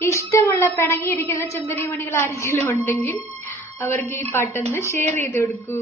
ഇഷ്ടമുള്ള പിണങ്ങിയിരിക്കുന്ന ചുന്ദരിമണികൾ ആരെങ്കിലും ഉണ്ടെങ്കിൽ അവർക്ക് ഈ പാട്ടൊന്ന് ഷെയർ ചെയ്ത് കൊടുക്കൂ.